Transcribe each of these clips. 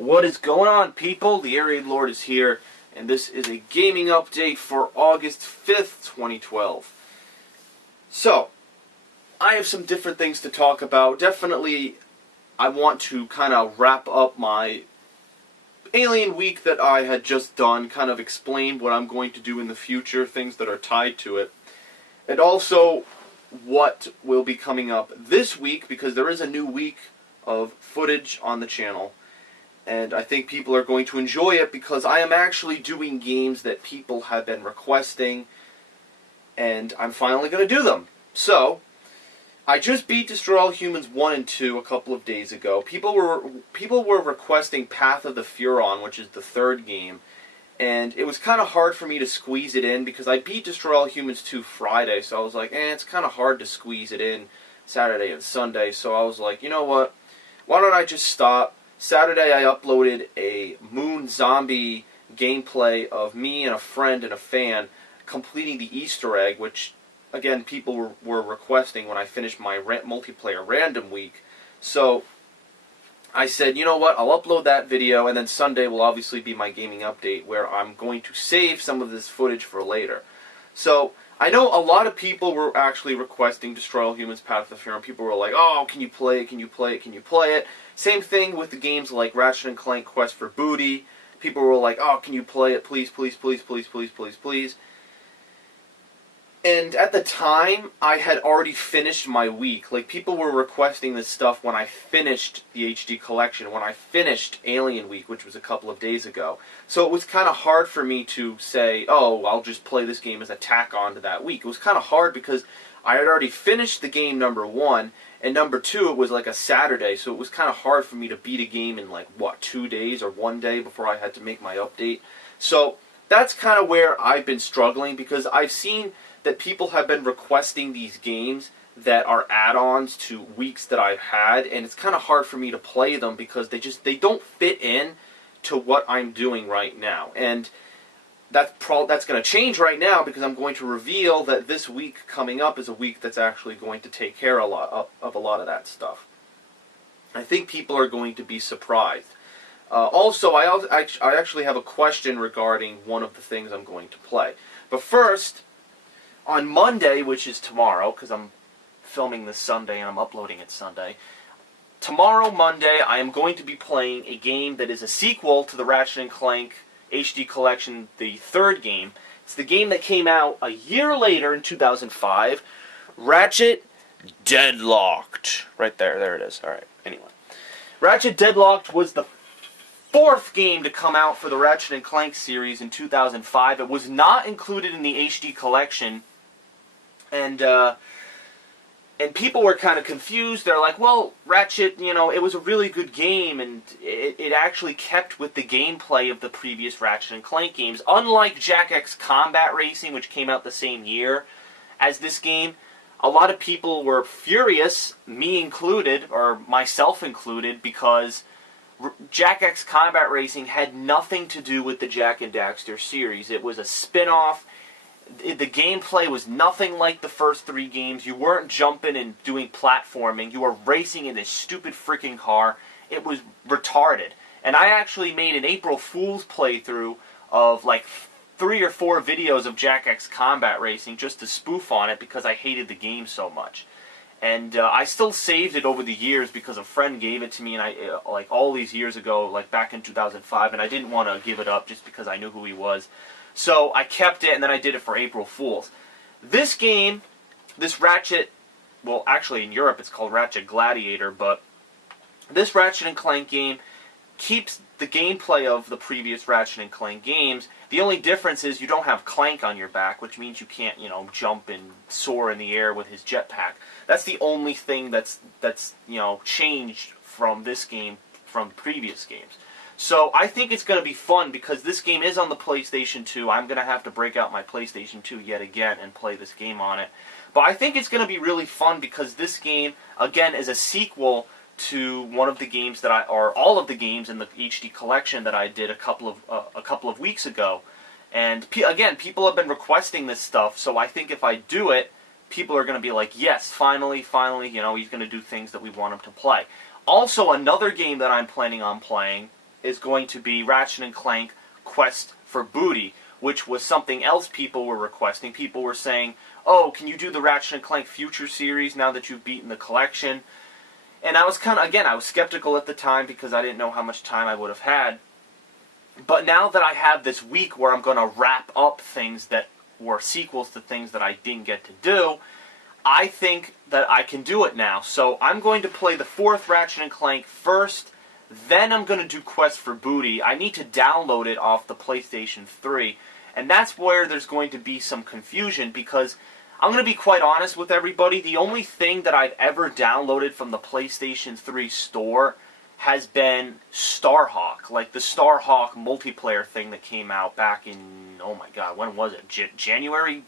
What is going on, people? TheAireaidLord is here, and this is a gaming update for August 5th, 2012. So, I have some different things to talk about. Definitely, I want to kind of wrap up my Alien Week that I had just done, kind of explain what I'm going to do in the future, things that are tied to it, and also what will be coming up this week, because there is a new week of footage on the channel. And I think people are going to enjoy it because I am actually doing games that people have been requesting, and I'm finally going to do them. So, I just beat Destroy All Humans 1 and 2 a couple of days ago. People were requesting Path of the Furon, which is the third game, and it was kind of hard for me to squeeze it in because I beat Destroy All Humans 2 Friday, so I was like, it's kind of hard to squeeze it in Saturday and Sunday, so I was like, you know what, why don't I just stop? Saturday I uploaded a Moon Zombie gameplay of me and a friend and a fan completing the Easter egg, which, again, people were requesting when I finished my multiplayer random week. So I said, you know what, I'll upload that video, and then Sunday will obviously be my gaming update, where I'm going to save some of this footage for later. So I know a lot of people were actually requesting Destroy All Humans Path of the Furon. People were like, oh, can you play it, can you play it, can you play it? Same thing with the games like Ratchet & Clank Quest for Booty. People were like, oh, can you play it, please, please, please, please, please, please, please. And at the time, I had already finished my week. Like, people were requesting this stuff when I finished the HD collection, when I finished Alien Week, which was a couple of days ago. So it was kind of hard for me to say, oh, I'll just play this game as a tack on to that week. It was kind of hard because I had already finished the game number 1, and number 2, it was like a Saturday, so it was kind of hard for me to beat a game in, like, what, 2 days or 1 day before I had to make my update. So that's kind of where I've been struggling, because I've seen that people have been requesting these games that are add-ons to weeks that I've had, and it's kind of hard for me to play them because they don't fit in to what I'm doing right now. And that's going to change right now, because I'm going to reveal that this week coming up is a week that's actually going to take care of a lot of that stuff. I think people are going to be surprised. Also, I actually have a question regarding one of the things I'm going to play. But first, on Monday, which is tomorrow, because I'm filming this Sunday and I'm uploading it Sunday, tomorrow, Monday, I am going to be playing a game that is a sequel to the Ratchet & Clank HD Collection, the third game. It's the game that came out a year later in 2005, Ratchet Deadlocked. Right there it is. Alright, anyway. Ratchet Deadlocked was the fourth game to come out for the Ratchet & Clank series in 2005. It was not included in the HD Collection, and people were kind of confused. They're like, well, Ratchet, you know, it was a really good game, and it actually kept with the gameplay of the previous Ratchet & Clank games. Unlike Jak X Combat Racing, which came out the same year as this game, a lot of people were furious, me included, or myself included, because Jak X Combat Racing had nothing to do with the Jak and Daxter series. It was a spin-off. The gameplay was nothing like the first 3 games. You weren't jumping and doing platforming. You were racing in this stupid freaking car. It was retarded. And I actually made an April Fool's playthrough of like 3 or 4 videos of Jak X Combat Racing just to spoof on it because I hated the game so much. And I still saved it over the years because a friend gave it to me, and like all these years ago, like back in 2005, and I didn't want to give it up just because I knew who he was. So I kept it, and then I did it for April Fools. This game, this Ratchet, well, actually in Europe it's called Ratchet Gladiator, but this Ratchet & Clank game keeps the gameplay of the previous Ratchet & Clank games. The only difference is you don't have Clank on your back, which means you can't, you know, jump and soar in the air with his jetpack. That's the only thing that's you know, changed from this game from previous games. So I think it's going to be fun because this game is on the PlayStation 2. I'm going to have to break out my PlayStation 2 yet again and play this game on it. But I think it's going to be really fun because this game, again, is a sequel to one of the games that or all of the games in the HD collection that I did a couple of weeks ago. And again, people have been requesting this stuff, so I think if I do it, people are going to be like, yes, finally, you know, he's going to do things that we want him to play. Also, another game that I'm planning on playing is going to be Ratchet & Clank Quest for Booty, which was something else people were requesting. People were saying, oh, can you do the Ratchet & Clank Future series now that you've beaten the collection? And I was I was skeptical at the time because I didn't know how much time I would have had. But now that I have this week where I'm going to wrap up things that were sequels to things that I didn't get to do, I think that I can do it now. So I'm going to play the 4th Ratchet & Clank first, then I'm going to do Quest for Booty. I need to download it off the PlayStation 3, and that's where there's going to be some confusion, because I'm going to be quite honest with everybody, the only thing that I've ever downloaded from the PlayStation 3 store has been Starhawk, like the Starhawk multiplayer thing that came out back in, oh my god, when was it? January?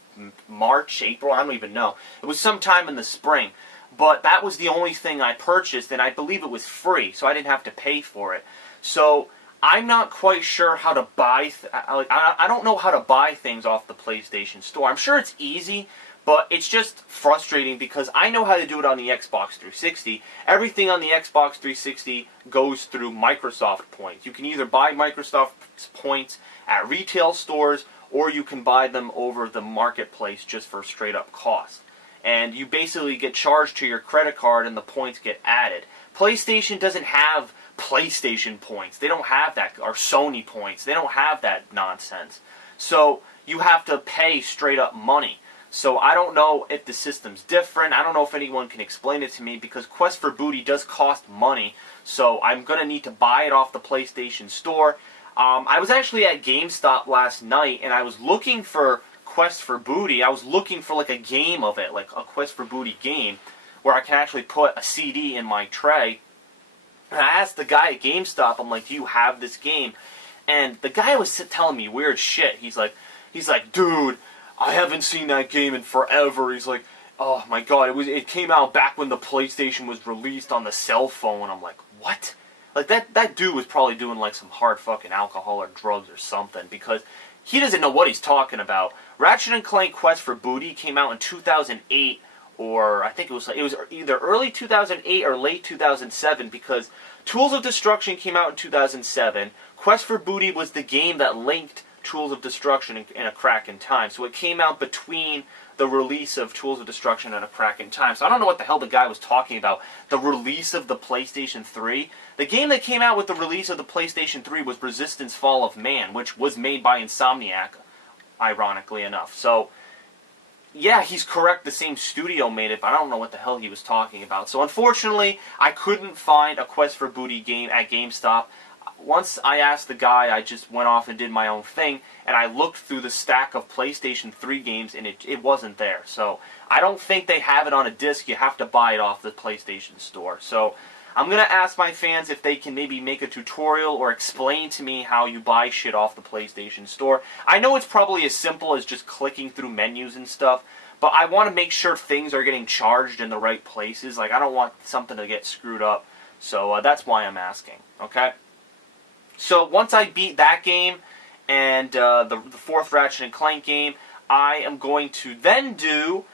March? April? I don't even know. It was sometime in the spring. But that was the only thing I purchased, and I believe it was free, so I didn't have to pay for it. So I'm not quite sure how to buy, I don't know how to buy things off the PlayStation Store. I'm sure it's easy, but it's just frustrating because I know how to do it on the Xbox 360. Everything on the Xbox 360 goes through Microsoft points. You can either buy Microsoft points at retail stores, or you can buy them over the marketplace just for straight up cost. And you basically get charged to your credit card and the points get added. PlayStation doesn't have PlayStation points. They don't have that, or Sony points. They don't have that nonsense. So you have to pay straight up money. So I don't know if the system's different. I don't know if anyone can explain it to me, because Quest for Booty does cost money. So I'm going to need to buy it off the PlayStation Store. I was actually at GameStop last night, and I was looking for Quest for Booty. I was looking for like a game of it, like a Quest for Booty game, where I can actually put a CD in my tray. And I asked the guy at GameStop, I'm like, do you have this game? And the guy was telling me weird shit. He's like, dude, I haven't seen that game in forever. He's like, oh my god, it came out back when the PlayStation was released on the cell phone. I'm like, what? Like that dude was probably doing like some hard fucking alcohol or drugs or something, because he doesn't know what he's talking about. Ratchet & Clank Quest for Booty came out in 2008, or I think it was either early 2008 or late 2007, because Tools of Destruction came out in 2007. Quest for Booty was the game that linked Tools of Destruction and A Crack in Time. So it came out between the release of Tools of Destruction and A Crack in Time. So I don't know what the hell the guy was talking about. The release of the PlayStation 3. The game that came out with the release of the PlayStation 3 was Resistance Fall of Man, which was made by Insomniac, ironically enough. So, yeah, he's correct. The same studio made it, but I don't know what the hell he was talking about. So unfortunately, I couldn't find a Quest for Booty game at GameStop. Once I asked the guy, I just went off and did my own thing, and I looked through the stack of PlayStation 3 games, and it wasn't there. So I don't think they have it on a disc. You have to buy it off the PlayStation Store. So I'm going to ask my fans if they can maybe make a tutorial or explain to me how you buy shit off the PlayStation Store. I know it's probably as simple as just clicking through menus and stuff, but I want to make sure things are getting charged in the right places. Like, I don't want something to get screwed up. So that's why I'm asking, okay? So once I beat that game and the 4th Ratchet & Clank game, I am going to then do,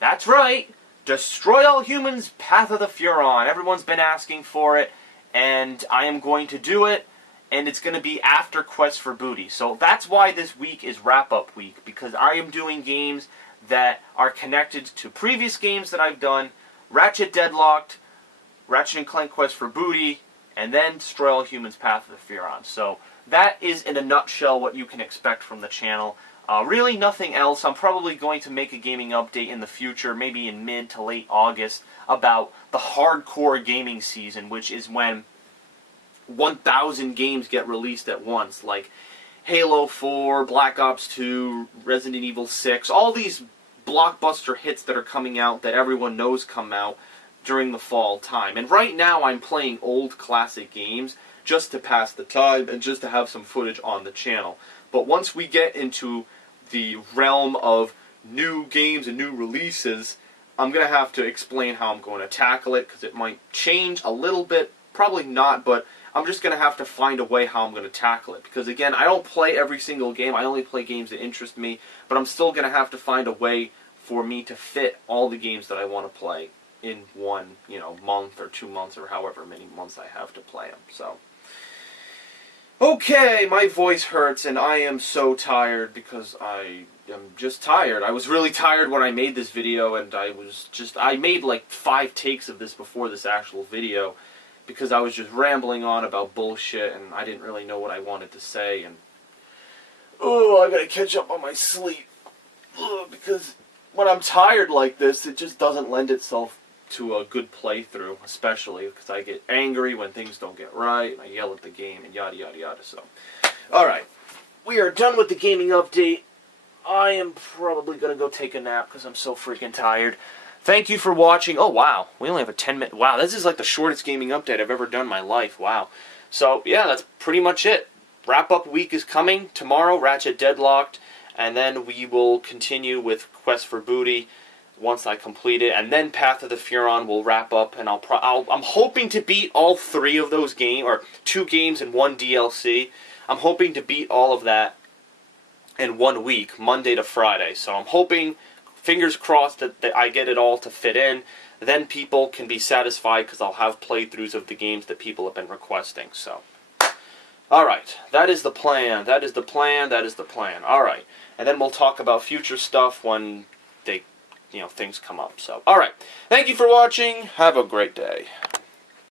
that's right, Destroy All Humans! Path of the Furon. Everyone's been asking for it, and I am going to do it, and it's going to be after Quest for Booty. So that's why this week is wrap-up week, because I am doing games that are connected to previous games that I've done, Ratchet Deadlocked, Ratchet & Clank Quest for Booty, and then Destroy All Humans! Path of the Furon. So that is, in a nutshell, what you can expect from the channel. Really nothing else. I'm probably going to make a gaming update in the future, maybe in mid to late August, about the hardcore gaming season, which is when 1,000 games get released at once, like Halo 4, Black Ops 2, Resident Evil 6, all these blockbuster hits that are coming out that everyone knows come out during the fall time. And right now I'm playing old classic games just to pass the time and just to have some footage on the channel. But once we get into the realm of new games and new releases, I'm going to have to explain how I'm going to tackle it, because it might change a little bit, probably not, but I'm just going to have to find a way how I'm going to tackle it. Because again, I don't play every single game, I only play games that interest me, but I'm still going to have to find a way for me to fit all the games that I want to play in one, month or 2 months or however many months I have to play them. So Okay, my voice hurts and I am so tired because I am just tired. I was really tired when I made this video, and I made like 5 takes of this before this actual video because I was just rambling on about bullshit and I didn't really know what I wanted to say, and oh, I gotta catch up on my sleep. Because when I'm tired like this, it just doesn't lend itself to a good playthrough, especially because I get angry when things don't get right, and I yell at the game, and yada yada yada. So, alright, we are done with the gaming update. I am probably going to go take a nap because I'm so freaking tired. Thank you for watching. Oh, wow, we only have a 10-minute... Wow, this is like the shortest gaming update I've ever done in my life. Wow. So, yeah, that's pretty much it. Wrap-up week is coming. Tomorrow, Ratchet Deadlocked, and then we will continue with Quest for Booty once I complete it, and then Path of the Furon will wrap up, and I'm hoping to beat all 3 of those games, or 2 games and 1 DLC. I'm hoping to beat all of that in 1 week, Monday to Friday. So I'm hoping, fingers crossed, that I get it all to fit in. Then people can be satisfied because I'll have playthroughs of the games that people have been requesting. So, alright, that is the plan, that is the plan, that is the plan. Alright, and then we'll talk about future stuff when things come up. So, alright. Thank you for watching. Have a great day.